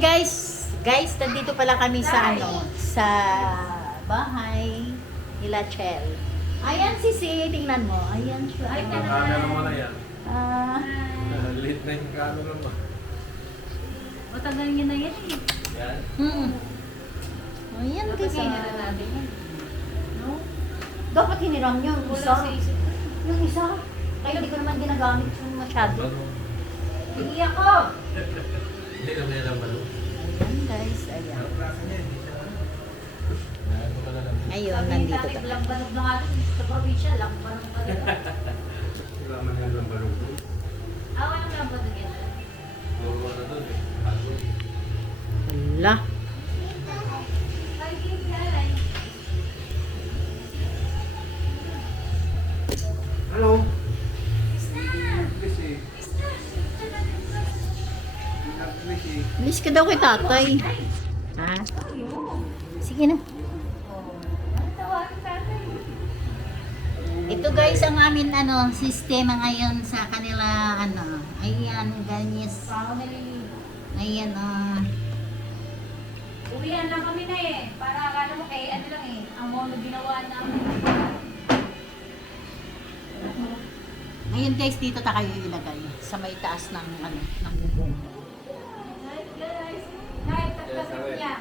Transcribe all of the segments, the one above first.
Guys, nandito pala kami sa sa bahay nila Chel. Ayan si tingnan mo. Ayan siya. Ay, camera mo na yan. Ah, Late na yung camera mo. Matagal niya na yan eh. Yan. Ayan guys. Kaya natin yan. No? Dapat hiniram niyo yung isa. Wala sa isip. Yung isa. Kaya hindi ko naman ginagamit yung masyado. Iiyak ko! Hindi kami alam malo. Ayan guys, ayan. Anong klase niya? Hindi siya ano. Ano ka na lang. Ngayon, nandito Sabi tayo. lambanog na nga sa probinsya, lambanog ka rin. Kailangan nga lang balong. Walang lambanog yan. Puro ano doon eh. Ano? Hala. Ay, hindi alay. Hello? Busy. Busy. Miss ka daw kay tatay. Ha? Sige na. Ano tawagin tatay? Ito guys ang amin sistema ngayon sa kanila ayan ganyes. Parang naliligo. Ayan Uwihan lang kami na eh. Para akala mo kay ano lang eh. Ang mono ginawa namin. ngayon guys dito ta kayo ilagay sa may taas ng ng bubong. Hi guys. Hi, tatapin niya.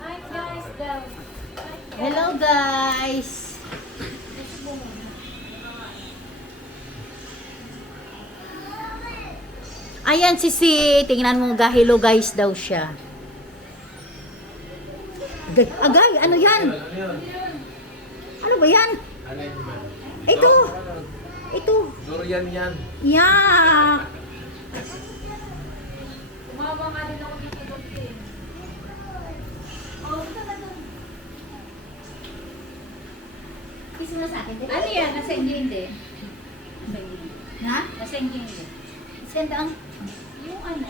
Hi guys daw. Hello guys. Ayan si tingnan mo hello guys daw siya. Agay, ano yan? Ano yun? Ano ba yan? Ano yun ba? Ito. Ito. Durian yan. Yeah. Umawa nga din ako dito doon eh. Oh, ito na doon. Kiss mo na sa akin. Ano yan? Nasa engine din. Ha? Nasa engine din. Send ang. Yung ano?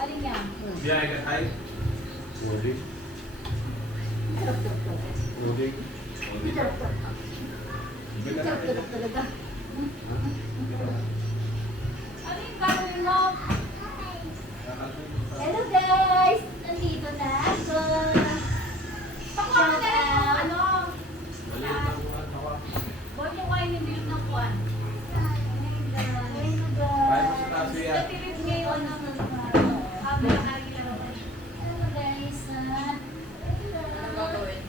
Alin yan? Biyahe ka tayo? Uli. Uli. Uli. Talaga. Ano yung gagawin mo? Hello guys! Nandito na ako. Pakuha mo na lang yung ano. Maliit na buwan ako. Huwag yung kain yung bilog ng kuwan. Kaya mo sa taso yan. Natilid ngayon ng habang nakakilala ko. Hello guys. Ano gagawin?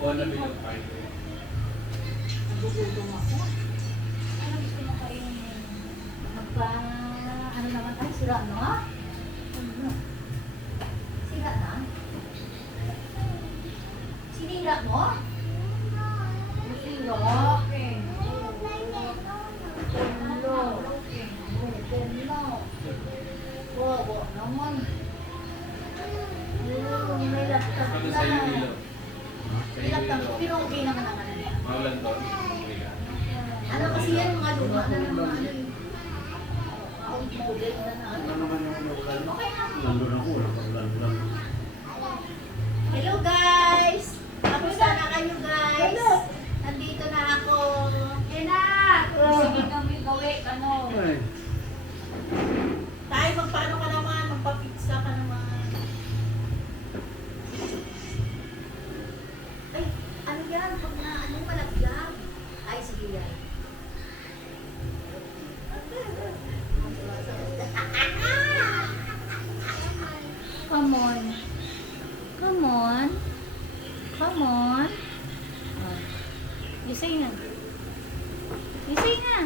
O na bilang kain ko. Nagugutom ako. Ano gusto mo kainin? Ano naman tayo? Sira na? Sira na? Sinira mo? Sira? Okay. Hello. Hello. Wow, naman. May laptop Ano na. sa'yo ilaw? May laptop. Pero okay naman ang ano niya. Maulan doon? Uwi ka. Ano kasi yan mga luma na ng mga ano eh. Outmoded na na ano. Okay na. Hello guys! Kamusta na kayo guys? Nandito na ako. Enak! Sige kami gawin, ano? Tayo magpaano ka naman? Magpa-pizza ka naman. Ay, ano yan? Pag na anong malagyan? Ay, sige yan. Come on. Come on. Come on. Oh. You say na. You say na.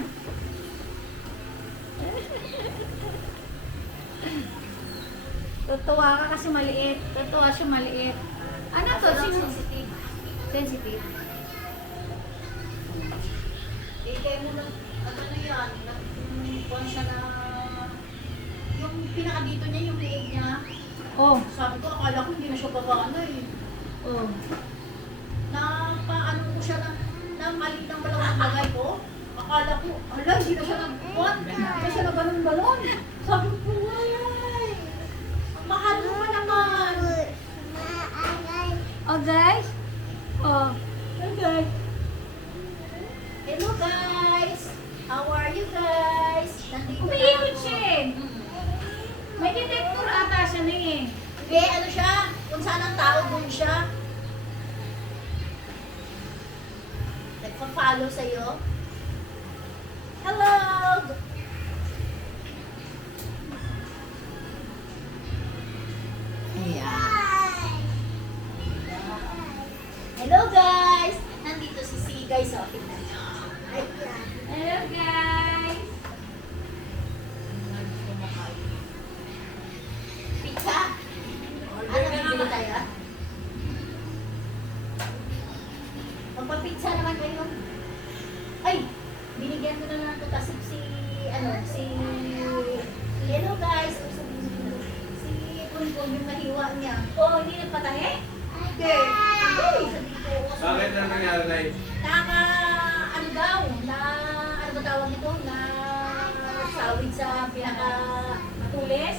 Tutuwa ka kasi maliit. Tutuwa siya maliit. Ano to? Sensitive. Sensitive. Ikay mo ng, ano na yan, kung siya na, yung pinaka dito niya, yung liig niya. Oh. Sabi ko, akala ko hindi na siya babana eh. Oh. Na paano ko siya na maliit ng balawang bagay ko. Akala ko, ala, hindi na siya nagbuwan. Hindi na siya nagbalon-balon. Sabi ko, ay, mahal mo naman. Oh, guys? Oh. Okay. Hello guys! How are you guys? Nandito na Umiikot ako. siya eh. siya na eh. Hindi, ano siya? Kung saan ang tao, dun siya. Nagpa-follow sa'yo. Hello! Ayan. Hello guys! Nandito si Sigay sa akin na. Ayan. Hello guys! Pizza! Ano, bibili tayo? Magpa-pizza naman kayo. Ay! Binigyan ko na lang ito kasi hello guys! Si Kunpon yung mahiwa niya. Oh, hindi nagpatahe? Hindi! Ay! Sabi ko. Bakit na nangyari na eh? Ano daw? Ano ba tawag nito? Sawid sa Tulis?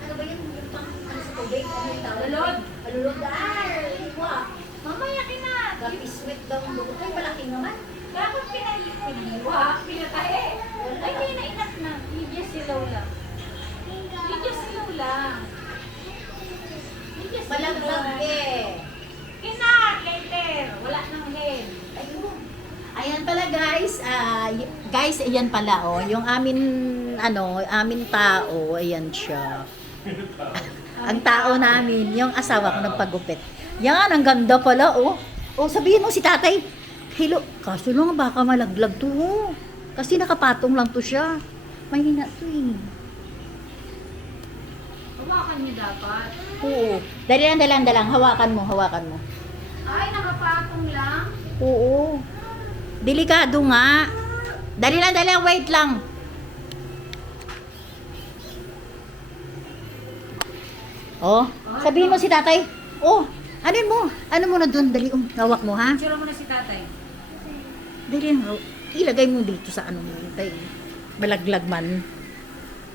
ano ba yun? Yung pang, ano sa tubig? Ano yung tawag? Lulod. Lulod. Hiwa. Mamaya kina. Gapis sweet daw ang buko. Ay, malaki naman. Bakit pinahiwa? Pinatahe? Ay, hindi na inak na. Video si Lola. Video si Lola. Video si Malaglag Lola. eh. Kina, later. Wala nang head. Ayun. Ayan pala guys, guys, ayan pala oh, yung amin tao, ayan siya. Ang tao namin, yung asawa ko nagpagupit. Yan, ang ganda pala oh. Oh, sabihin mo si tatay, hello, kaso lang baka malaglag to oh. Kasi nakapatong lang to siya. Mahina to eh. Hawakan niyo dapat. Oo. Dalang, hawakan mo. Ay, nakapatong lang. Oo. Delikado nga. Dali lang, wait lang. Oh, sabihin mo si tatay. Oh, ano mo na doon? Dali, hawak mo ha. Tsura mo na si tatay. Dali lang, ilagay mo dito sa ano mo. Tay. Malaglag man.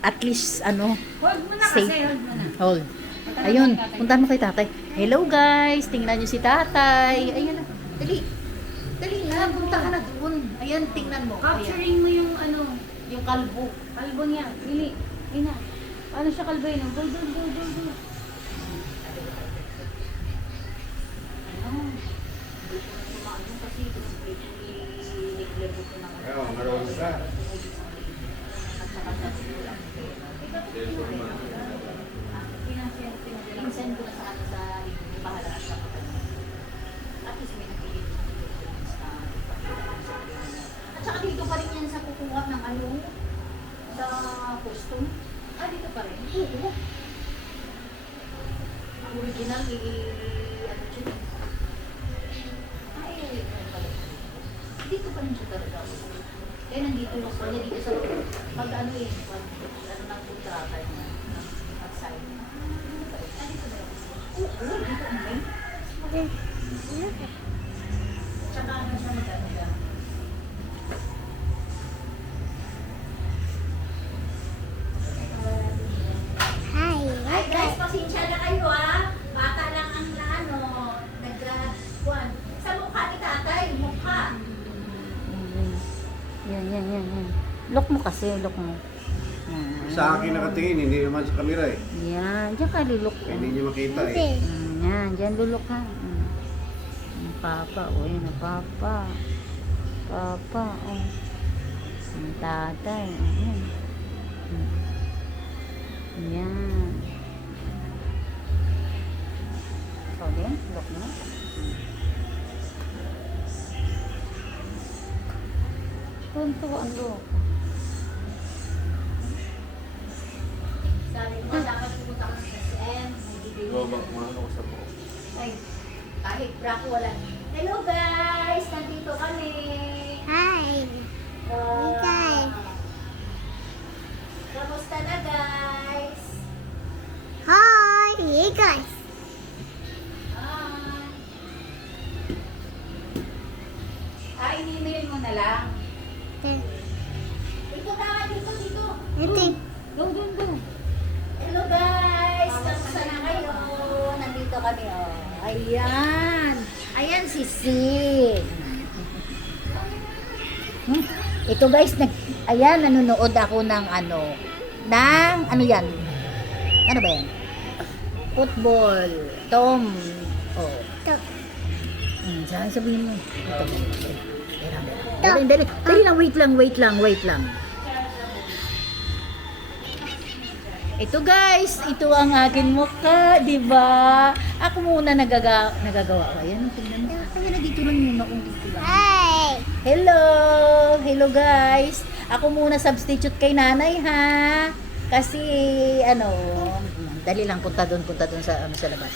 At least, Hold mo na kasi, Safe. hold mo na. hold. Ayun, punta mo kay tatay. Hello guys, tingnan nyo si tatay. Ayan na, dali. Dali na, punta ka na doon. Ayan, tingnan mo. Ayan. Capturing mo yung Yung kalbo. kalbo niya. Dili. Ina. Paano siya kalbayin? Go. Ayaw, maroon ka. Pinsan ko na sa ano sa bahala na sa at least may napili at saka dito pa rin yan sa kukuha ng ano sa costume. Dito pa rin. Oo. Ang original ano siya. Dito pa rin siya talaga. Kaya nandito yung kanya dito sa pag ano ng kontrata niya ng outside. Dito na lang. Oo, dito ang main. Tsaka ano siya mag-ano siya. Hi guys, pasensya na kayo bata lang ang nag-kuhan. Sa mukha ni tatay, mukha. Yan. Look mo kasi, look mo. Sa akin nakatingin, hindi naman sa kamera eh. Yan, diyan ka lulok. Hindi niyo makita eh. Yan, diyan lulok ka. Papa, yan na papa. Papa, Ang tatay, Yan. Yan. Ikaw din, look mo. Tuntua ang look. Sabi ko, dapat pupunta ko sa SM. Gobak mo ako sa buhok. Ay, kahit bra ko wala. Hello guys! Nandito kami. Hi. Uh, Kamusta na guys? Hi. Hey guys. In-email mo na lang. Then, Dito na, dito. I Go. Hello guys! Kamusta na kayo? Nandito kami Ayan! Ayan si Sid! Ito guys, ayan, nanonood ako ng ano yan? Ano ba yan? Football. Tom. Oh. Ito. Saan sabihin mo? Ito. Dali lang, wait lang. Ito guys, ito ang akin mukha, di ba? Ako muna nagagawa ko. Ayan, tingnan mo. Ayan, dito lang muna kung dito lang. Hi. Hello guys. Ako muna substitute kay nanay ha. Kasi dali lang punta doon sa sa labas.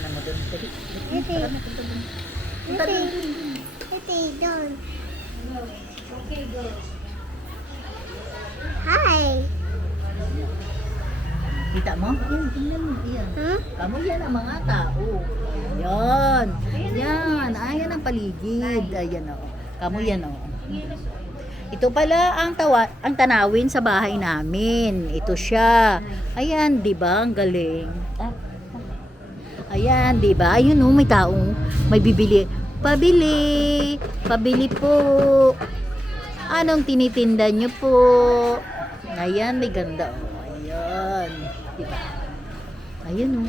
Ano mo doon? Dali. Ito. Punta doon. Ito. Doon. Okay, go. Hi. Kita mo? Ayan, tingnan mo. Ayan. Huh? Kamu yan ang mga tao. Ayan. Ayan ang paligid. Ayan o. Kamu yan o. Ito pala ang tanawin sa bahay namin. Ito siya. Ayan, 'di ba? Ang galing. Ayan, 'di ba? Ayun oh, may taong may bibili. Pabili po. Anong tinitinda niyo po? Ayan, may ganda oh. Ayan. 'Di ba? Ayan oh,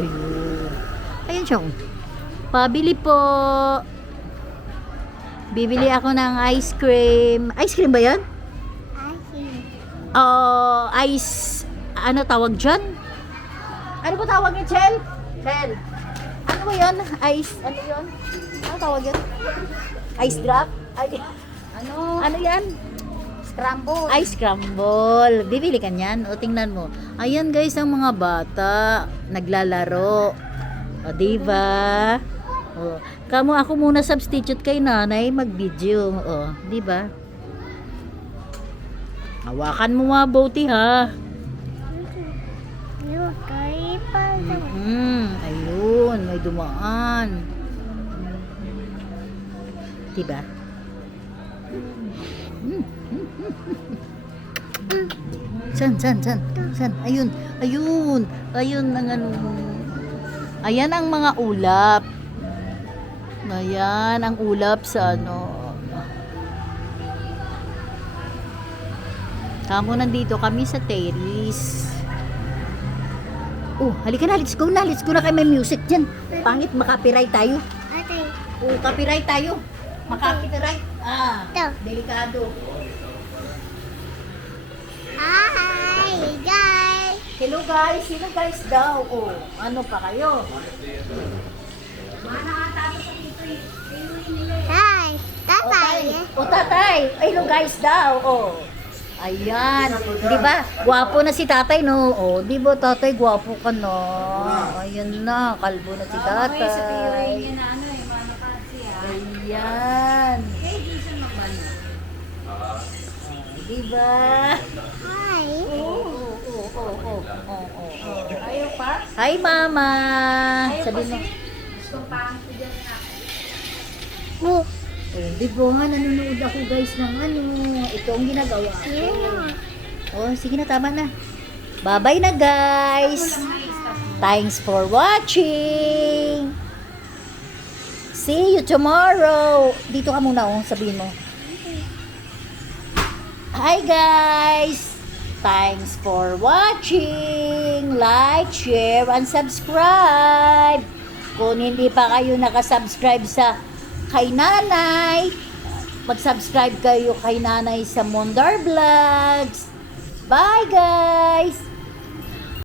ayun. Ayan siya oh. Pabili po. Bibili ako ng ice cream. Ice cream ba yan? Ice... Ano tawag dyan? Ano ba tawag yun, Chel? Chel. Ano ba yun? Ice... Ano yun? Ano tawag yun? Ice drop? Ay, ano yan? Scramble. Ice crumble. Bibili ka niyan. O, tingnan mo. Ayan guys, ang mga bata. Naglalaro. O, diba? O, ako muna substitute kay nanay mag-video. O, diba? Hawakan mo mabuti ha. Okay, pa. Ayun, may dumaan. Diba? San? Ayun ang ano. Ayan ang mga ulap. Ayan ang ulap sa ano. Kamo nandito kami sa terrace. Oh, halika na, let's go na kayo, may music dyan. Pangit, makapiright tayo. Ate. Oh, copyright tayo. Makapiright. Ito. Delikado. Hi, guys. Hello guys daw. Oh, ano pa kayo? Hi. Tatay. O tatay. Hello guys daw. Oh. Ayan. Di ba? Gwapo na si tatay, no? Oh, di ba tatay, gwapo ka na. Ayan na, kalbo na si tatay. Okay, sa piray niya na mana ka siya. Ayan. Okay, di siya magmano. Di ba? Hi. Oo. Ayaw pa? Hi, mama. Ayaw Sabi pa mo. Gusto pang ko dyan na. Oh. Di ba nga, nanonood ako guys ng ano. Ito ang ginagawa. Oh, sige na, tama na. Bye-bye na guys. Thanks for watching. See you tomorrow. Dito ka muna, oh, sabihin mo. Hi guys. Thanks for watching. Like, share, and subscribe. Kung hindi pa kayo nakasubscribe sa kay nanay, mag-subscribe kayo kay nanay sa Mondar Vlogs. Bye guys!